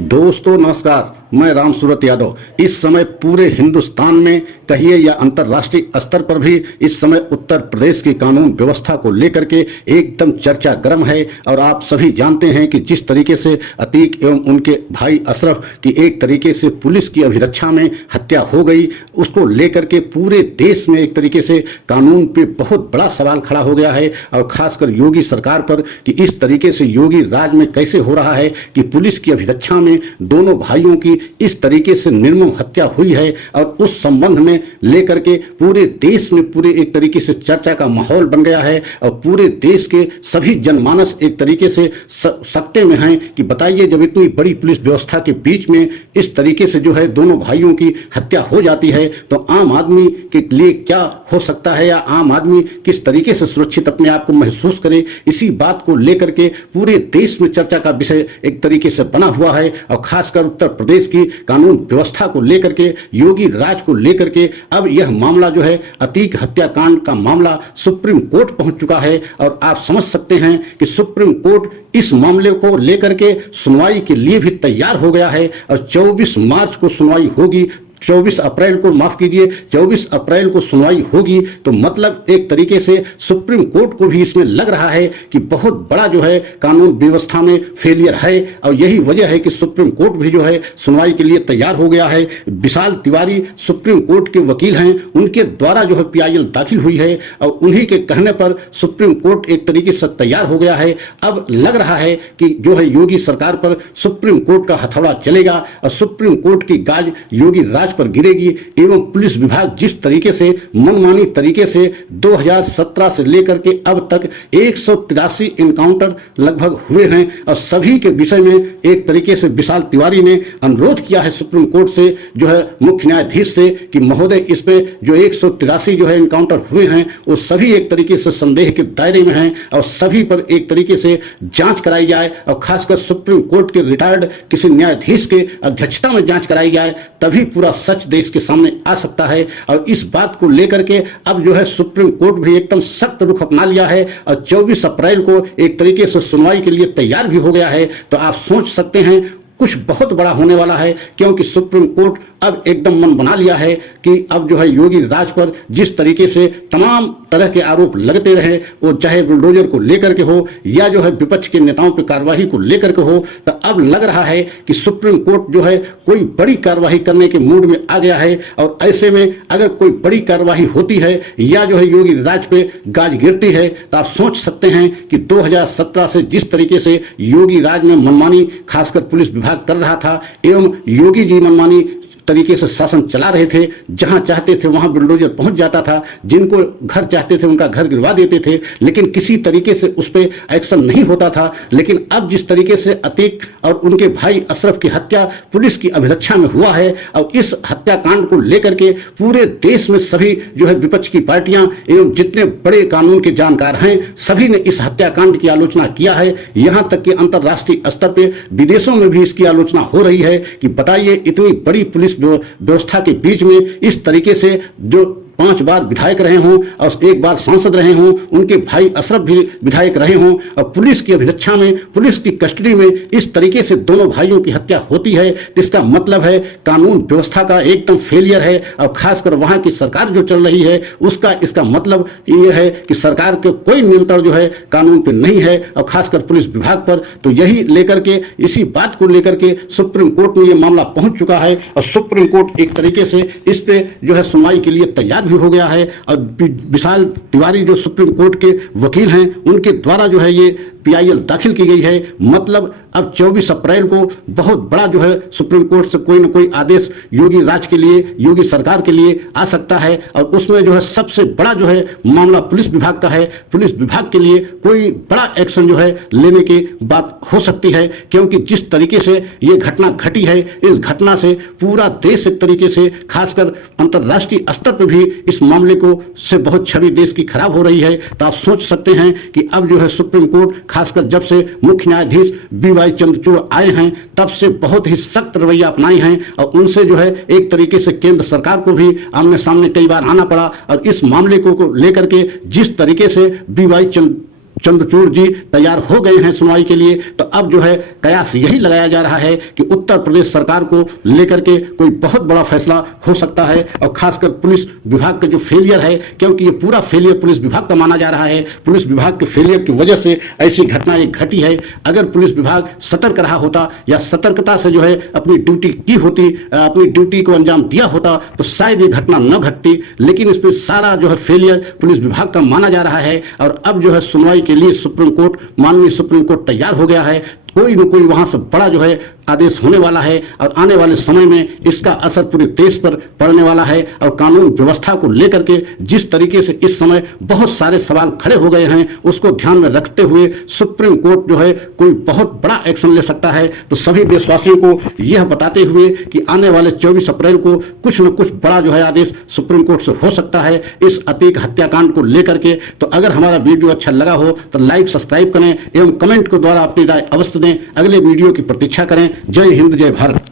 दोस्तों नमस्कार, मैं राम सूरत यादव। इस समय पूरे हिंदुस्तान में कहिए या अंतर्राष्ट्रीय स्तर पर भी इस समय उत्तर प्रदेश की कानून व्यवस्था को लेकर के एकदम चर्चा गर्म है। और आप सभी जानते हैं कि जिस तरीके से अतीक एवं उनके भाई अशरफ की एक तरीके से पुलिस की अभिरक्षा में हत्या हो गई, उसको लेकर के पूरे देश में एक तरीके से कानून पे बहुत बड़ा सवाल खड़ा हो गया है। और खासकर योगी सरकार पर कि इस तरीके से योगी राज में कैसे हो रहा है कि पुलिस की अभिरक्षा में दोनों भाइयों की इस तरीके से निर्मम हत्या हुई है। और उस संबंध में लेकर के पूरे देश में पूरे एक तरीके से चर्चा का माहौल बन गया है। और पूरे देश के सभी जनमानस एक तरीके से सकते में हैं कि बताइए, जब इतनी बड़ी पुलिस व्यवस्था के बीच में इस तरीके से जो है दोनों भाइयों की हत्या हो जाती है, तो आम आदमी के लिए क्या हो सकता है या आम आदमी किस तरीके से सुरक्षित अपने आप को महसूस करे। इसी बात को लेकर के पूरे देश में चर्चा का विषय एक तरीके से बना हुआ है। और खासकर उत्तर प्रदेश की कानून व्यवस्था को लेकर के, योगी राज को लेकर के अब यह मामला जो है अतीक हत्याकांड का मामला सुप्रीम कोर्ट पहुंच चुका है। और आप समझ सकते हैं कि सुप्रीम कोर्ट इस मामले को लेकर के सुनवाई के लिए भी तैयार हो गया है। और 24 मार्च को सुनवाई होगी, 24 अप्रैल को, माफ कीजिए, 24 अप्रैल को सुनवाई होगी। तो मतलब एक तरीके से सुप्रीम कोर्ट को भी इसमें लग रहा है कि बहुत बड़ा जो है कानून व्यवस्था में फेलियर है। और यही वजह है कि सुप्रीम कोर्ट भी जो है सुनवाई के लिए तैयार हो गया है। विशाल तिवारी सुप्रीम कोर्ट के वकील हैं, उनके द्वारा जो है PIL दाखिल हुई है और उन्हीं के कहने पर सुप्रीम कोर्ट एक तरीके से तैयार हो गया है। अब लग रहा है कि जो है योगी सरकार पर सुप्रीम कोर्ट का हथौड़ा चलेगा और सुप्रीम कोर्ट की गाज योगी राज पर गिरेगी। एवं पुलिस विभाग जिस तरीके से मनमानी तरीके से 2017 से लेकर के अब तक 183 इनकाउंटर लगभग हुए हैं। और सभी के विषय में एक तरीके से विशाल तिवारी ने अनुरोध किया है सुप्रीम कोर्ट से, जो है मुख्य न्यायाधीश से, कि महोदय इसमें जो 183 जो है इनकाउंटर हुए हैं वो सभी एक तरीके से संदेह के दायरे में हैं और सभी पर एक तरीके से जांच कराई जाए। और खासकर सुप्रीम कोर्ट के रिटायर्ड किसी न्यायाधीश के अध्यक्षता में जांच कराई जाए, तभी पूरा सच देश के सामने आ सकता है। और इस बात को लेकर के अब जो है सुप्रीम कोर्ट भी एकदम सख्त रुख अपना लिया है और 24 अप्रैल को एक तरीके से सुनवाई के लिए तैयार भी हो गया है। तो आप सोच सकते हैं कुछ बहुत बड़ा होने वाला है, क्योंकि सुप्रीम कोर्ट अब एकदम मन बना लिया है कि अब जो है योगी राज पर जिस तरीके से तमाम तरह के आरोप लगते रहे, वो चाहे बुलडोजर को लेकर के हो या जो है विपक्ष के नेताओं पर कार्रवाई को लेकर के हो, तो अब लग रहा है कि सुप्रीम कोर्ट जो है कोई बड़ी कार्रवाई करने के मूड में आ गया है। और ऐसे में अगर कोई बड़ी कार्रवाई होती है या जो है योगी राज पे गाज गिरती है, तो आप सोच सकते हैं कि 2017 से जिस तरीके से योगी राज में मनमानी खासकर पुलिस विभाग कर रहा था एवं योगी जी मनमानी तरीके से शासन चला रहे थे, जहां चाहते थे वहां बुलडोजर पहुंच जाता था, जिनको घर चाहते थे उनका घर गिरवा देते थे, लेकिन किसी तरीके से उस पर एक्शन नहीं होता था। लेकिन अब जिस तरीके से अतीक और उनके भाई अशरफ की हत्या पुलिस की अभिरक्षा में हुआ है और इस हत्याकांड को लेकर के पूरे देश में सभी जो है विपक्ष की पार्टियां एवं जितने बड़े कानून के जानकार हैं, सभी ने इस हत्याकांड की आलोचना किया है। यहां तक कि अंतर्राष्ट्रीय स्तर पर विदेशों में भी इसकी आलोचना हो रही है कि बताइए, इतनी बड़ी पुलिस व्यवस्था के बीच में इस तरीके से जो 5 बार विधायक रहे हों और 1 बार सांसद रहे हों, उनके भाई अशरफ भी विधायक रहे हों, और पुलिस की अभिरक्षा में, पुलिस की कस्टडी में इस तरीके से दोनों भाइयों की हत्या होती है, तो इसका मतलब है कानून व्यवस्था का एकदम फेलियर है। और खासकर वहां की सरकार जो चल रही है उसका इसका मतलब ये है कि सरकार के कोई नियंत्रण जो है कानून पर नहीं है, और खासकर पुलिस विभाग पर। तो यही लेकर के, इसी बात को लेकर के सुप्रीम कोर्ट में ये मामला पहुंच चुका है और सुप्रीम कोर्ट एक तरीके से इस पे जो है सुनवाई के लिए तैयार भी हो गया है। और विशाल तिवारी जो सुप्रीम कोर्ट के वकील हैं, उनके द्वारा जो है ये PIL दाखिल की गई है। मतलब अब 24 अप्रैल को बहुत बड़ा जो है सुप्रीम कोर्ट से कोई ना कोई आदेश योगी राज के लिए, योगी सरकार के लिए आ सकता है। और उसमें जो है सबसे बड़ा जो है मामला पुलिस विभाग का है। पुलिस विभाग के लिए कोई बड़ा एक्शन जो है लेने की बात हो सकती है, क्योंकि जिस तरीके से ये घटना घटी है, इस घटना से पूरा देश एक तरीके से खासकर अंतर्राष्ट्रीय स्तर पर भी इस मामले को से बहुत छवि देश की खराब हो रही है। तो आप सोच सकते हैं कि अब जो है सुप्रीम कोर्ट खासकर जब से मुख्य न्यायाधीश BY चंद्रचूड़ आए हैं, तब से बहुत ही सख्त रवैया अपनाए हैं। और उनसे जो है एक तरीके से केंद्र सरकार को भी आमने सामने कई बार आना पड़ा। और इस मामले को लेकर के जिस तरीके से BY चंद्रचूड़ जी तैयार हो गए हैं सुनवाई के लिए। तो अब जो है कयास यही लगाया जा रहा है कि उत्तर प्रदेश सरकार को लेकर के कोई बहुत बड़ा फैसला हो सकता है, और खासकर पुलिस विभाग का जो फेलियर है, क्योंकि ये पूरा फेलियर पुलिस विभाग का माना जा रहा है। पुलिस विभाग के फेलियर की वजह से ऐसी घटना एक घटी है। अगर पुलिस विभाग सतर्क रहा होता या सतर्कता से जो है अपनी ड्यूटी की होती, अपनी ड्यूटी को अंजाम दिया होता, तो शायद ये घटना न घटती। लेकिन इसमें सारा जो है फेलियर पुलिस विभाग का माना जा रहा है। और अब जो है सुनवाई के लिए सुप्रीम कोर्ट, माननीय सुप्रीम कोर्ट तैयार हो गया है। कोई न कोई वहां से बड़ा जो है आदेश होने वाला है, और आने वाले समय में इसका असर पूरे देश पर पड़ने वाला है। और कानून व्यवस्था को लेकर के जिस तरीके से इस समय बहुत सारे सवाल खड़े हो गए हैं, उसको ध्यान में रखते हुए सुप्रीम कोर्ट जो है कोई बहुत बड़ा एक्शन ले सकता है। तो सभी देशवासियों को यह बताते हुए कि आने वाले 24 अप्रैल को कुछ न कुछ बड़ा जो है आदेश सुप्रीम कोर्ट से हो सकता है इस अतीक हत्याकांड को लेकर के। तो अगर हमारा वीडियो अच्छा लगा हो तो लाइक, सब्सक्राइब करें एवं कमेंट के द्वारा अपनी राय अवश्य दें। अगले वीडियो की प्रतीक्षा करें। जय हिंद, जय भारत।